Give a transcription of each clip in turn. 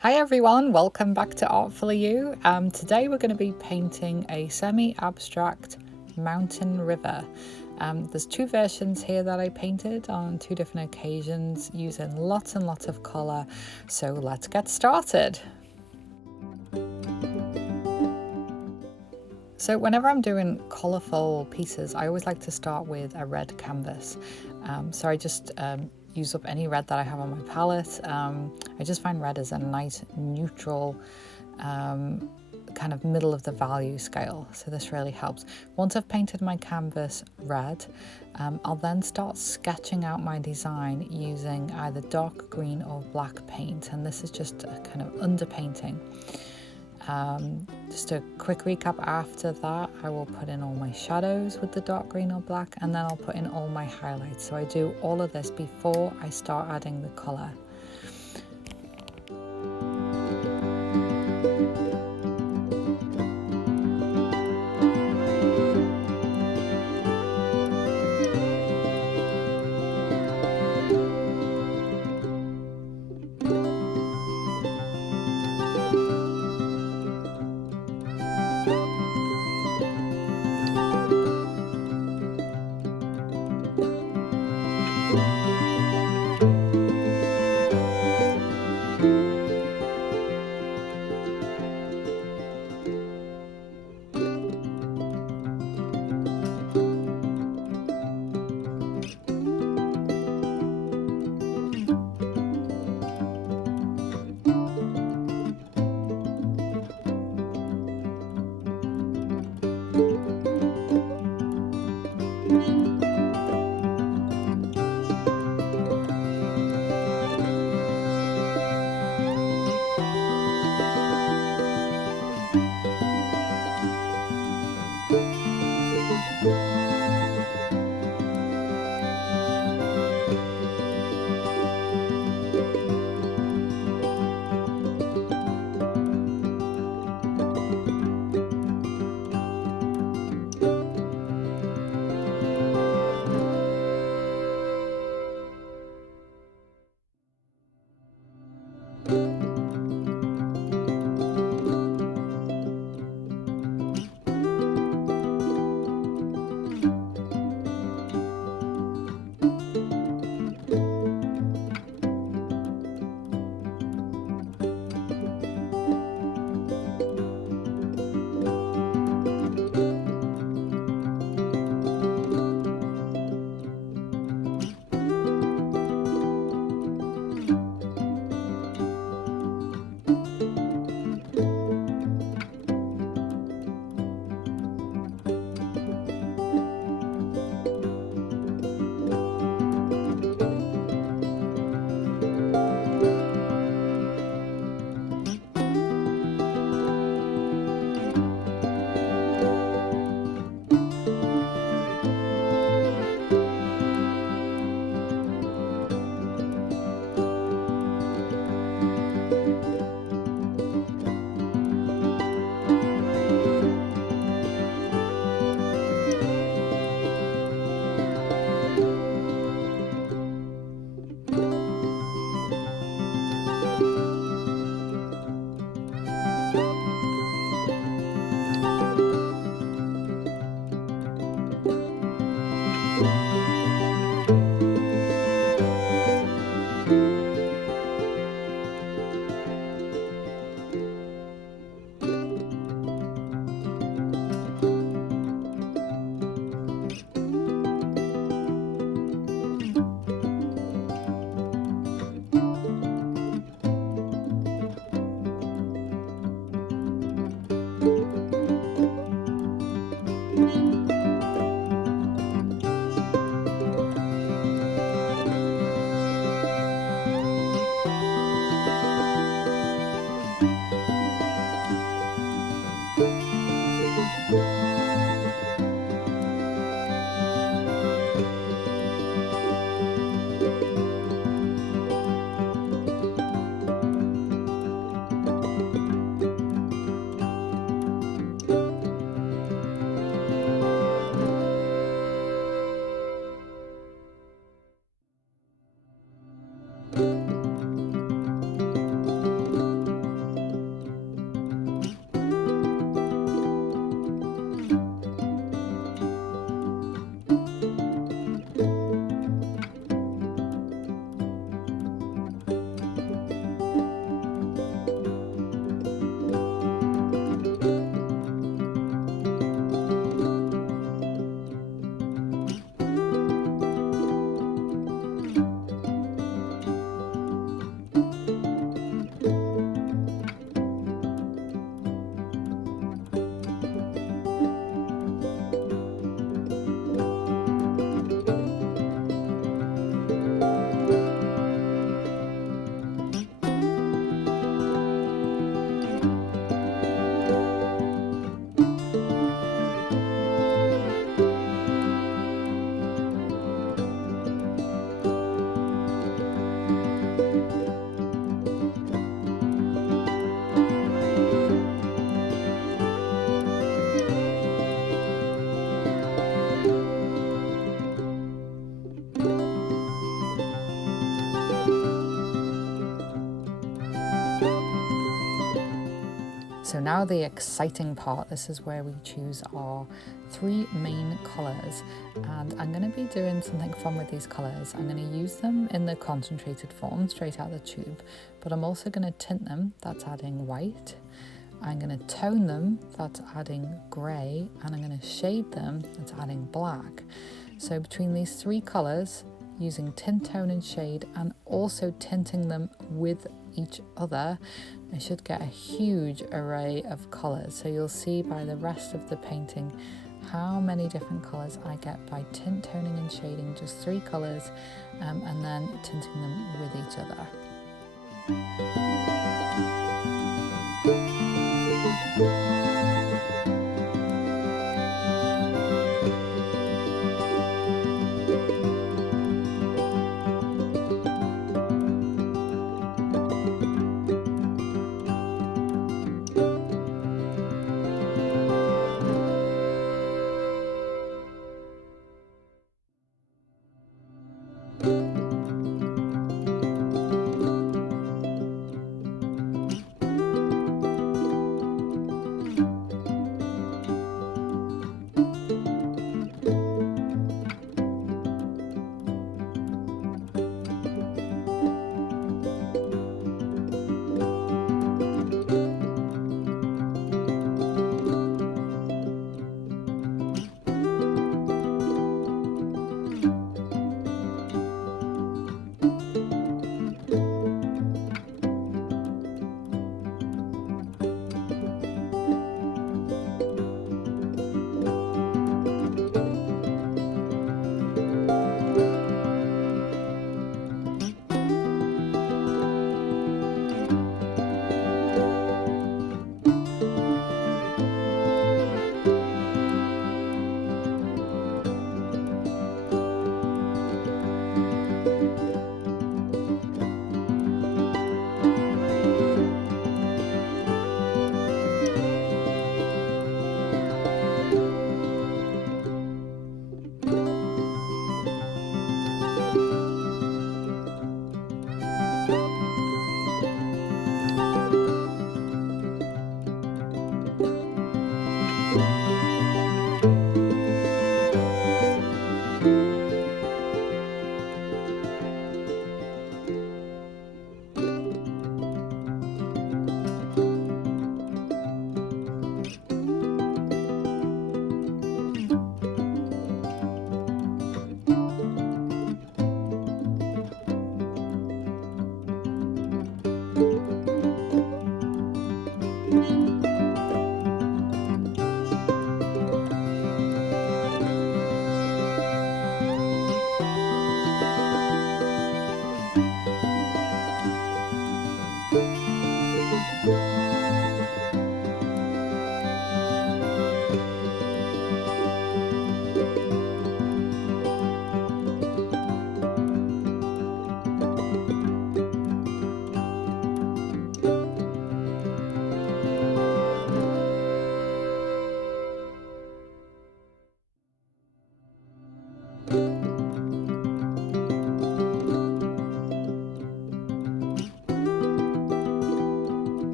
Hi everyone, welcome back to Artfully You. Today we're going to be painting a semi-abstract mountain river. There's two versions here that I painted on two different occasions using lots and lots of colour, so let's get started. So whenever I'm doing colourful pieces, I always like to start with a red canvas. So I just use up any red that I have on my palette. I just find red is a nice neutral kind of middle of the value scale, so this really helps. Once I've painted my canvas red, I'll then start sketching out my design using either dark green or black paint, and this is just a kind of underpainting. Just a quick recap after that, I will put in all my shadows with the dark green or black, and then I'll put in all my highlights. So I do all of this before I start adding the colour. So now the exciting part, this is where we choose our 3 main colours, and I'm going to be doing something fun with these colours. I'm going to use them in the concentrated form straight out of the tube, but I'm also going to tint them, that's adding white. I'm going to tone them, that's adding grey, and I'm going to shade them, that's adding black. So between these 3 colours, using tint, tone and shade, and also tinting them with each other, I should get a huge array of colours. So you'll see by the rest of the painting how many different colours I get by tint, toning and shading just 3 colours, and then tinting them with each other.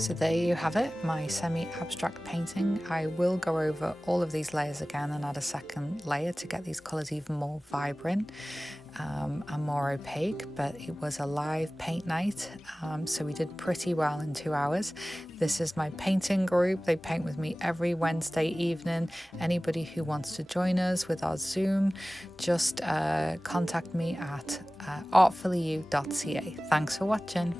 So there you have it, my semi-abstract painting. I will go over all of these layers again and add a second layer to get these colours even more vibrant and more opaque, but it was a live paint night, so we did pretty well in 2 hours. This is my painting group. They paint with me every Wednesday evening. Anybody who wants to join us with our Zoom, just contact me at artfullyyou.ca. Thanks for watching.